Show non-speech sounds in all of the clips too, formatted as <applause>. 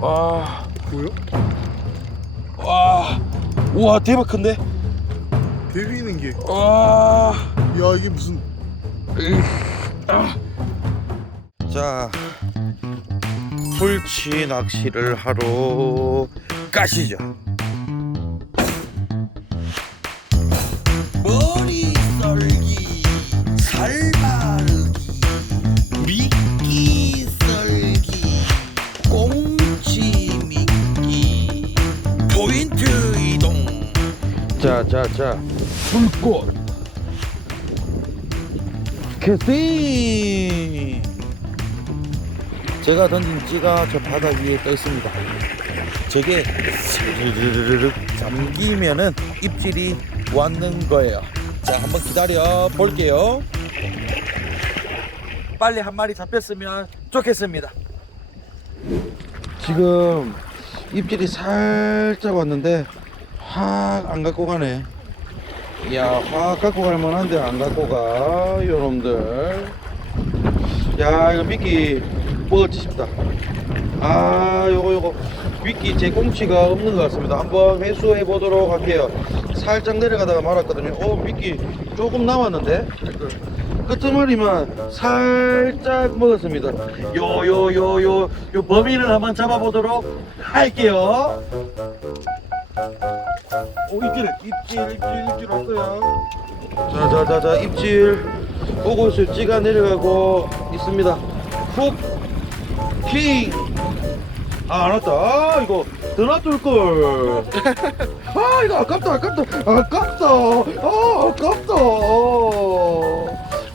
와, 뭐요? 와, 우와 대박 큰데? 데비는 게. 와, 야 이게 무슨? 자, 풀치 낚시를 하러 가시죠. 머리 썰기, 자, 자, 자, 불꽃. 캐스팅! 제가 던진 찌가 저 바다 위에 떠 있습니다. 저게 스르르르르 잠기면은 입질이 왔는 거예요. 자, 한번 기다려 볼게요. 빨리 한 마리 잡혔으면 좋겠습니다. 지금 입질이 살짝 왔는데 확 안 갖고 가네. 야, 확 갖고 갈 만한데 안 갖고 가, 여러분들. 야, 이거 미끼 먹었지 싶다. 아, 요거, 요거. 미끼 제 꽁치가 없는 것 같습니다. 한번 회수해 보도록 할게요. 살짝 내려가다가 말았거든요. 어, 미끼 조금 남았는데? 끄트머리만 살짝 먹었습니다. 요, 요, 요, 요, 요 범위를 한번 잡아보도록 할게요. 오 입질 입질 입질 입질 왔어요. 자자자자 입질 오고 있어요 찌가 내려가고 있습니다. 훅킹. 아 안 왔다. 아 이거 더 놔둘걸. <laughs> 아 이거 아깝다 아깝다 아깝다. 아 아깝다.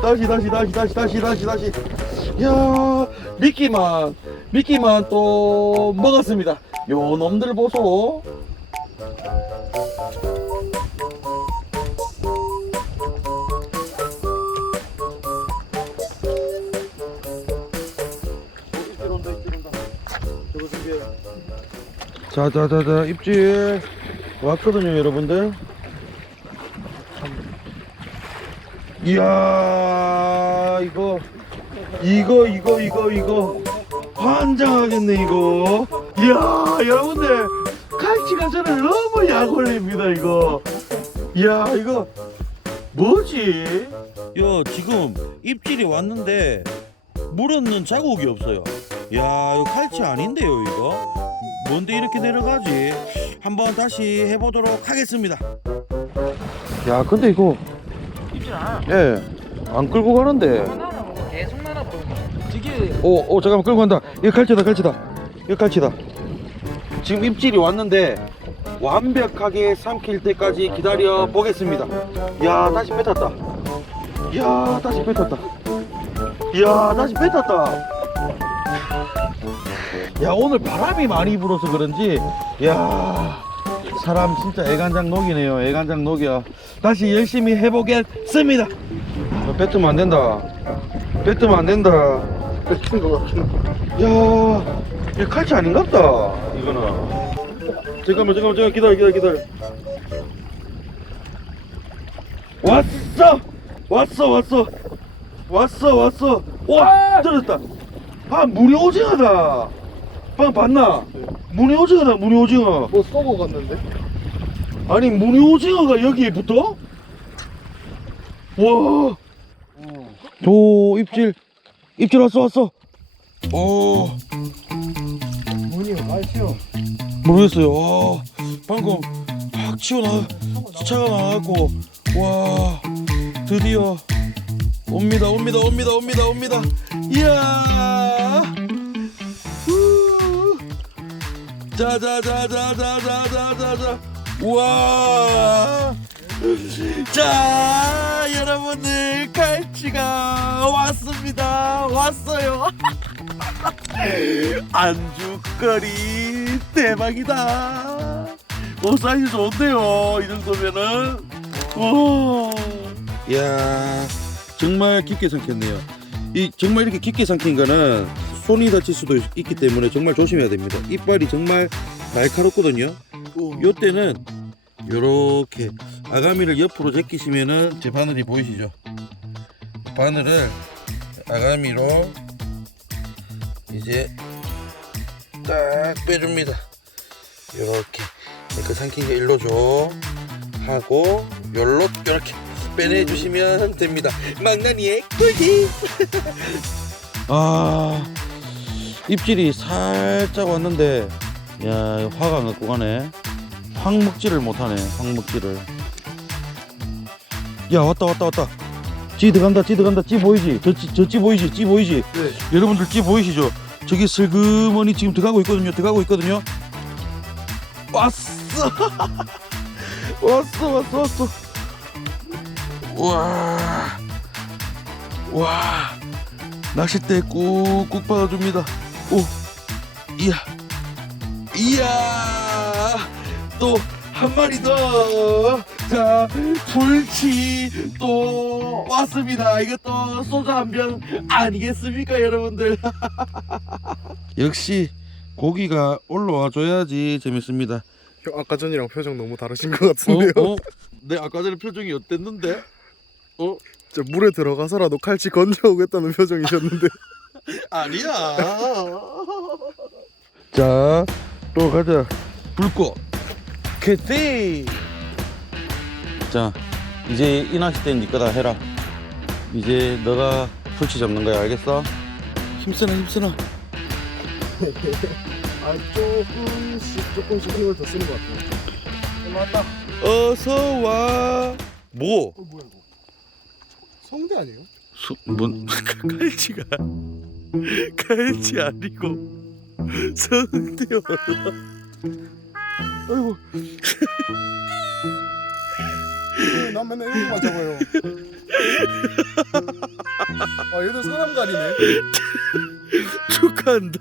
다시 다시 다시 다시 다시 다시 다시. 야 미끼만 미끼만 또 먹었습니다. 요 놈들 보소 자자자자 입질. 왔거든요 여러분들. 이야 이거. 이거 이거 이거 이거. 환장하겠네 이거. 이야 여러분들. 칼치가 저를 너무 약 올립니다 이거. 이야 이거. 뭐지? 야 지금 입질이 왔는데 물었는 자국이 없어요. 야 이거 칼치 아닌데요 이거? 뭔데 이렇게 내려가지? 한번 다시 해보도록 하겠습니다. 야 근데 이거 입질 안예안 끌고 가는데. 하나 계속 나나 보이네. 되게 오, 오 잠깐만 끌고 간다. 이거 칼치다 칼치다. 이거 칼치다. 지금 입질이 왔는데 완벽하게 삼킬 때까지 기다려 보겠습니다. 야 다시 뱉었다. 야 다시 뱉었다. 야 다시 뱉었다. 야 오늘 바람이 많이 불어서 그런지 야 사람 진짜 애간장 녹이네요. 애간장 녹여. 다시 열심히 해보겠습니다. 어, 뱉으면 안 된다. 뱉으면 안 된다. 뱉은 거 같긴. 야, 이 칼치 아닌갑다. 이거는. 잠깐만, 잠깐만, 잠깐 기다려, 기다려, 기다려. 왔어, 왔어, 왔어, 왔어, 왔어. 와, 들었다. 아, 무늬 오징어다. 방금 봤나? 무늬 오징어다, 무늬 오징어. 뭐 쏘고 갔는데? 아니, 무늬 오징어가 여기에 붙어? 와. 오, 입질, 입질 왔어, 왔어. 오. 문이 아쉬워. 모르겠어요. 와, 방금 확 치고 나 차가 나왔고 와 드디어 옵니다 옵니다 옵니다 옵니다 옵니다 이야 자자자자자자자자자 우와 자 여러분들 갈치가 왔습니다 왔어요 <laughs> 안주거리 대박이다. 오 사이즈 좋은데요. 이 정도면은. 오. 야 정말 깊게 삼켰네요. 이 정말 이렇게 깊게 삼킨 거는 손이 다칠 수도 있- 있기 때문에 정말 조심해야 됩니다. 이빨이 정말 날카롭거든요. 요 때는 요렇게 아가미를 옆으로 제끼시면은 제 바늘이 보이시죠? 바늘을 아가미로 이제 딱 빼줍니다. 이렇게 그 삼키기가 일로 줘 하고 요로 이렇게 빼내주시면 됩니다. 망나니의 꿀팁. <laughs> 아 입질이 살짝 왔는데 야 화가 안 갖고 가네. 확 먹지를 못하네. 확 먹지를. 야 왔다 왔다 왔다. 찌 들어간다 찌 들어간다 찌 보이지? 저찌 보이지? 찌 보이지? 네. 여러분들 찌 보이시죠? 저기 슬그머니 지금 들어가고 있거든요. 들어가고 있거든요. 왔어. <laughs> 왔어 왔어 왔어. 와. 와. 낚싯대 꾹꾹 받아줍니다. 오. 이야. 이야. 또 한 마리 더. 자, 불치 또 왔습니다. 이것도 소주 한 병 아니겠습니까, 여러분들? <laughs> 역시 고기가 올라와 줘야지 재밌습니다. 형 아까 전이랑 표정 너무 다르신 것 같은데요. 어? 어? 내 아까 전에 표정이 어땠는데? 어? 진짜 물에 들어가서라도 칼치 건져오겠다는 표정이셨는데. <laughs> 아니야. 자, 또 가자. 불꽃. 캐티. 자, 이제 이 낚싯대는 네 거다 해라. 이제 너가 풀치 잡는 거야, 알겠어? 힘쓰나 힘쓰나. <laughs> 아 조금씩 조금씩 힘을 더 쓰는 것 같아요. 왔다. 어서 와. 뭐? 어 뭐야 이거? 성대 아니에요? 수, 뭔 <laughs> 칼치가 칼치 아니고 성대요. 아이고. 난 맨날 거만 잡아요. 아 얘들 사람 가리네. 축하한다.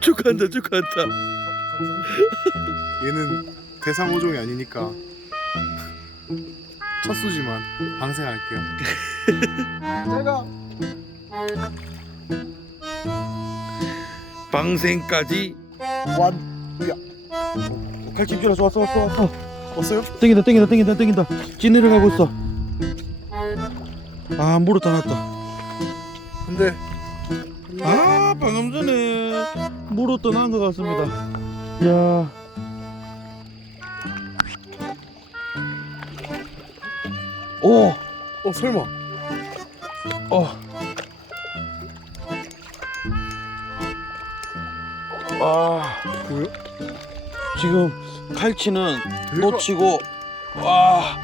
축하한다. 축하한다. 얘는 대상 호종이 아니니까 첫 수지만 방생할게요. <laughs> 제가 방생까지 완 칼집 줄었어 왔어 왔어 왔어. 왔어요? 땡긴다 땡긴다 땡긴다 땡긴다. 찌 내려 가고 있어. 아 물어 다 났다. 근데 아 방금 전에 물어 떠난 것 같습니다. 야. 오. 어 설마 어. 아, 뭐요? 지금 칼치는 대박. 놓치고 와.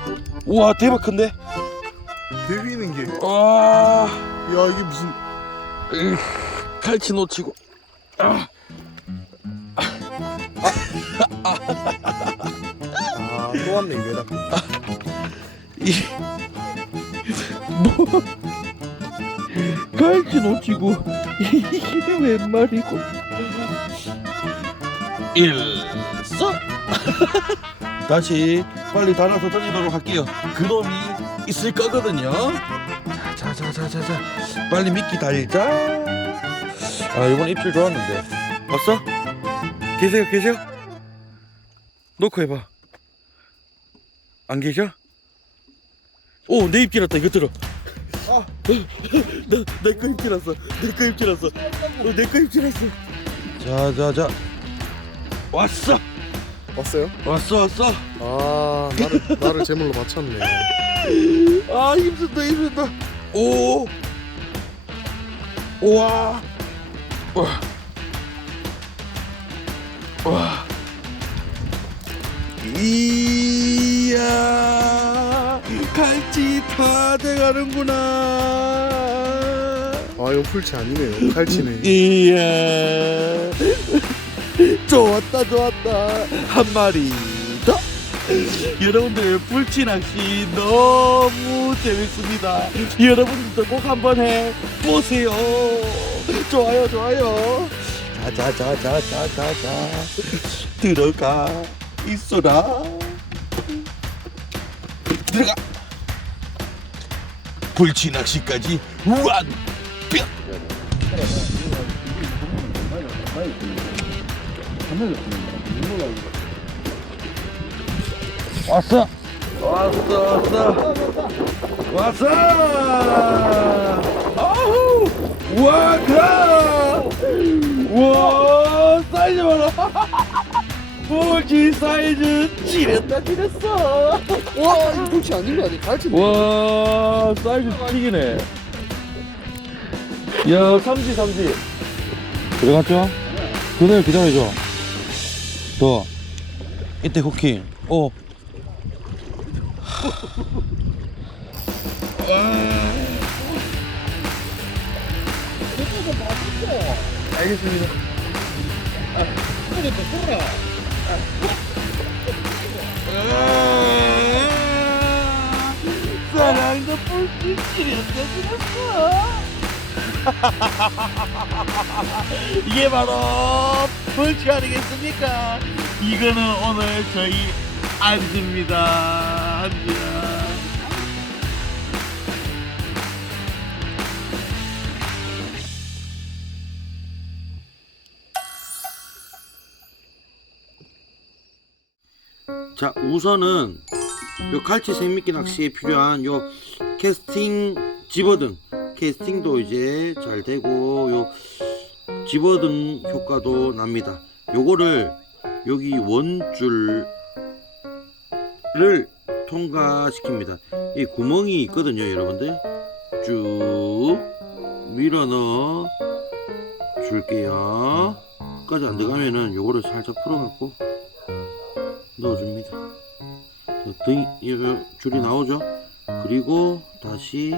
우와, 대박 큰데? 데비는 게. 와. 야 이게 무슨 으, 칼치 놓치고. 아, 아또 왔네 이거다. 이 뭐? 칼치 놓치고 이게 웬 말이고? 일서 <laughs> 다시 빨리 달아서 던지도록 할게요. 그놈이 있을 거거든요. 자자자자자자 빨리 미끼 달자. 아 이번 입질 좋았는데 왔어? 계세요 계세요? 놓고 해봐. 안 계셔? 오, 내 입질 왔다. 이거 들어. 아. 나내거 입질 왔어. 내거 입질 왔어. 어, 내거 입질 왔어. 자, 자, 자. 왔어. 왔어요? 왔어, 왔어. 아 나를 나를 제물로 바쳤네. <laughs> 아, 힘든다, 힘든다. 오. 우와. 와. 와. 이야. 갈치 다 돼가는구나. 아 이거 풀치 아니네요. 칼치네. 이야 좋았다 좋았다. 한 마리 더. 여러분들 불치 낚시 너무 재밌습니다. 여러분들도 꼭 한번 해 보세요. 좋아요 좋아요. 자자자자자자자. 들어가 있어라. 들어가. 불치 낚시까지 완 왔어. 왔어 왔어. 왔어! 아우! 와가! 우와 사이즈 봐라. 볼치 사이즈 지렸다 지렸어. 와 이거 볼치 아닌 거 아니야? 갈치 와 사이즈 튀기네. 야 삼지 삼지. 들어갔죠? 그대로 기다려줘 더 이때 후킹 오. 알겠습니다 사랑도 불빛이었다 이게 바로 벌칙 아니겠습니까? 이거는 오늘 저희 안지입니다. 안지야. 자, 우선은 요 갈치 생미끼 낚시에 필요한 요 캐스팅 집어등 캐스팅도 이제 잘 되고 요 집어등 효과도 납니다. 요거를 여기 원줄을 통과시킵니다. 이 구멍이 있거든요, 여러분들. 쭉 밀어 넣어 줄게요. 까지 안 들어가면은 요거를 살짝 풀어갖고 넣어줍니다. 자, 등, 이 줄이 나오죠? 그리고 다시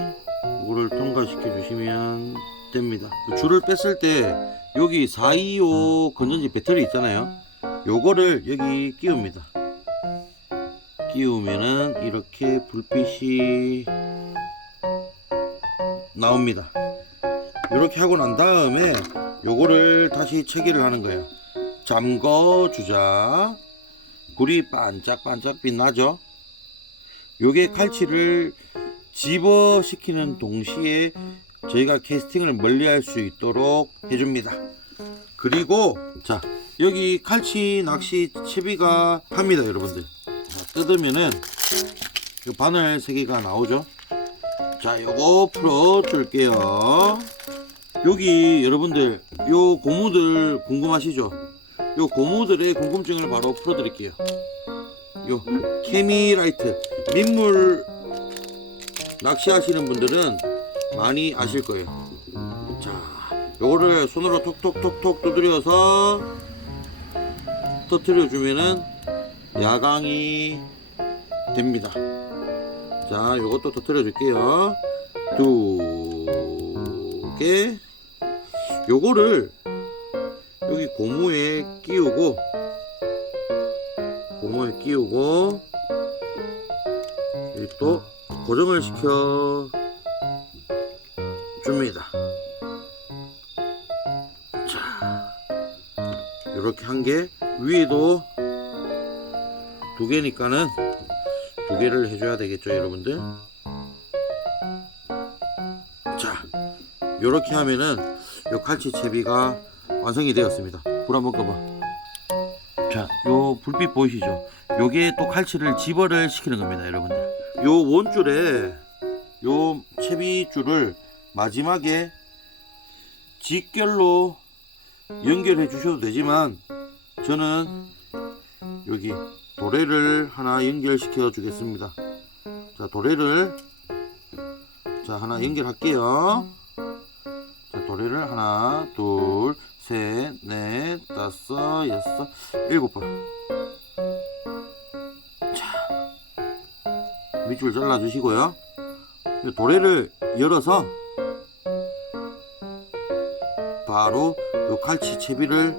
이거를 통과시켜 주시면 됩니다. 그 줄을 뺐을 때 여기 425 건전지 배터리 있잖아요. 요거를 여기 끼웁니다. 끼우면은 이렇게 불빛이 나옵니다. 이렇게 하고 난 다음에 요거를 다시 체결을 하는 거예요. 잠궈 주자. 불이 반짝반짝 빛나죠? 요게 칼치를 집어 시키는 동시에 저희가 캐스팅을 멀리 할 수 있도록 해줍니다. 그리고 자 여기 칼치 낚시 채비가 팝니다 여러분들. 자, 뜯으면은 요 바늘 세 개가 나오죠? 자 요거 풀어 줄게요. 여기 여러분들 요 고무들 궁금하시죠? 요 고무들의 궁금증을 바로 풀어 드릴게요. 요 케미라이트 민물 낚시하시는 분들은 많이 아실 거예요. 자, 요거를 손으로 톡톡톡톡 두드려서 터트려 주면은 야광이 됩니다. 자, 요것도 터트려 줄게요. 두 개. 요거를 여기 고무에 끼우고 고무에 끼우고 또 고정을 시켜 줍니다. 자, 이렇게 한 개 위에도 두 개니까는 두 개를 해줘야 되겠죠, 여러분들. 자, 이렇게 하면은 요 칼치 채비가 완성이 되었습니다. 불 한번 꺼봐. 자, 요 불빛 보이시죠? 요게 또 칼치를 집어를 시키는 겁니다, 여러분들. 요 원줄에 요 채비줄을 마지막에 직결로 연결해 주셔도 되지만 저는 여기 도래를 하나 연결시켜 주겠습니다. 자, 도래를 자, 하나 연결할게요. 자, 도래를 하나, 둘, 셋, 넷, 다섯, 여섯, 일곱 번. 자, 밑줄 잘라 주시고요. 이 도래를 열어서 바로 요 칼치 채비를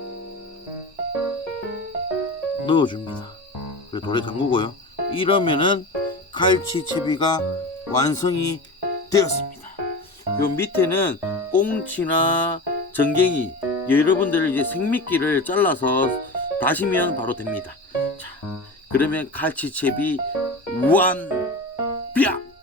넣어줍니다. 그리고 도래 잠그고요. 이러면은 칼치 채비가 완성이 되었습니다. 요 밑에는 꽁치나 전갱이 여러분들 이제 생미끼를 잘라서 다시면 바로 됩니다. 자, 그러면 칼치 채비 완벽!